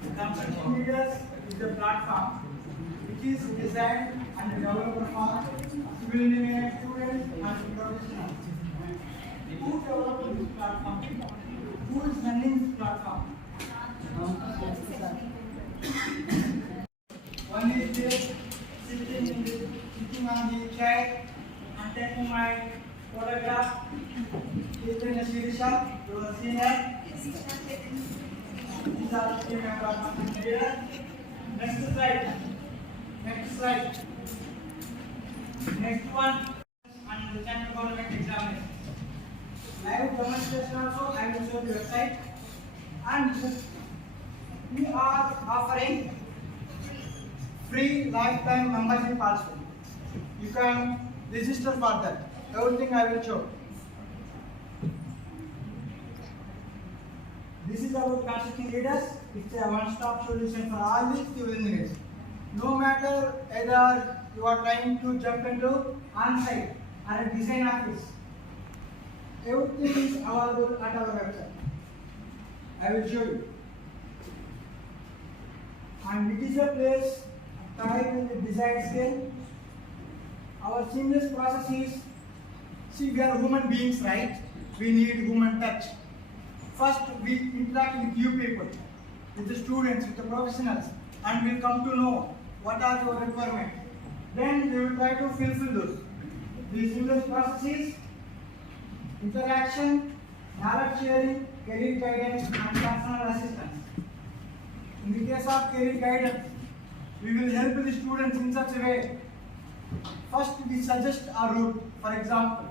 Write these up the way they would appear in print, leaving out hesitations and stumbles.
Construction leaders is a platform which is designed and developed for civil engineering students and professionals. Who developed this platform? Who is running this platform? One is there sitting on the chair and taking my photograph. Is there a Shirisha? You have seen her? These are the team members of the leader. Next slide. Next slide. Next one. And the central government examination. Live demonstration also. I will show the website. And we are offering free lifetime membership also. You can register for that. Everything I will show. This is our construction leaders. It's a one-stop solution for all the civil engineers. No matter either you are trying to jump into on-site or a design office, everything is available at our website. I will show you. And it is a place tied with the design scale. Our seamless process is, see, we are human beings, right? We need human touch. First, we interact with you people, with the students, with the professionals, and we'll come to know what are your requirements. Then we will try to fulfill those. The seamless process is interaction, knowledge sharing, career guidance, and personal assistance. In the case of career guidance, we will help the students in such a way. First, we suggest a route. For example,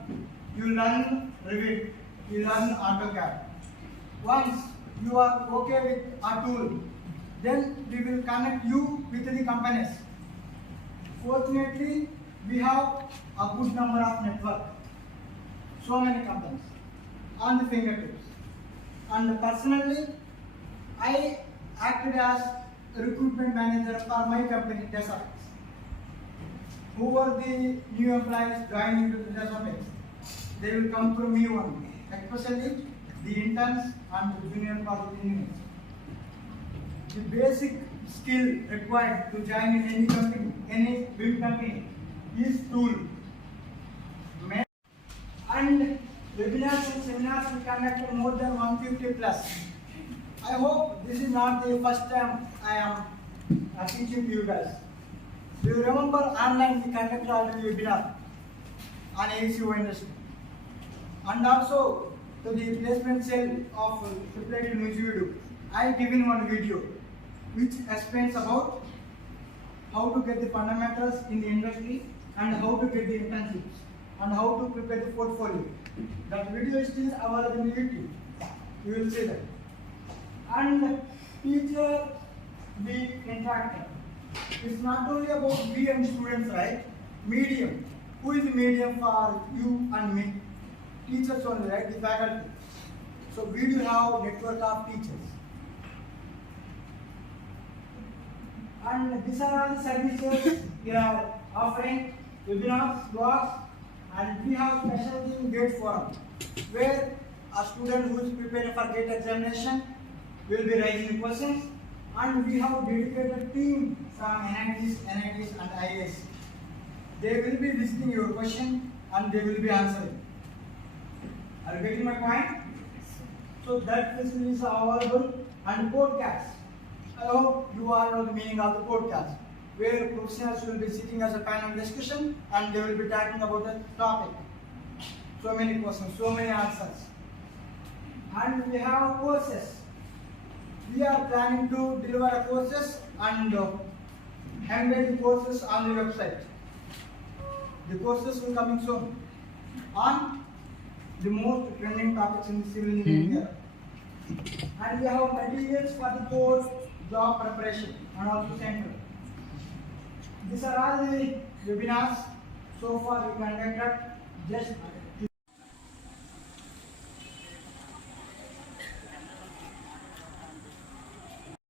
you learn Revit, you learn AutoCAD. Once you are okay with our tool, then we will connect you with the companies. Fortunately, we have a good number of network. So many companies on the fingertips. And personally, I acted as a recruitment manager for my company, Desafix. Who were the new employees joining to the Desafix? They will come through me only, especially the interns and the junior project engineers. The basic skill required to join in any company, any BIM company, is tool. And webinars and seminars we conducted more than 150 plus. I hope this is not the first time I am teaching you guys. Do you remember online we conducted already webinar on ACO industry? And also to the placement cell of Nuzvidu, I have given one video which explains about how to get the fundamentals in the industry and how to get the internships and how to prepare the portfolio. That video is still available on YouTube. You will see that. And teacher be interactive. It's not only about we and students, right? Medium. Who is the medium for you and me? Teachers only, right? The faculty. So we do have network of teachers. And these are all the services we are offering, webinars, blogs, and we have special team gate forum where a student who is preparing for gate examination will be raising questions, and we have dedicated team from NITs and IIITs. They will be listening your question and they will be answering. Are you getting my point? So that facility is available. And podcast. I hope you all know the meaning of the podcast, where professionals will be sitting as a panel discussion and they will be talking about the topic. So many questions, so many answers. And we have courses. We are planning to deliver courses and embed the courses on the website. The courses will coming soon on the most trending topics in the civil engineering area. And we have materials for the post job preparation and also center. These are all the webinars so far we conducted. Just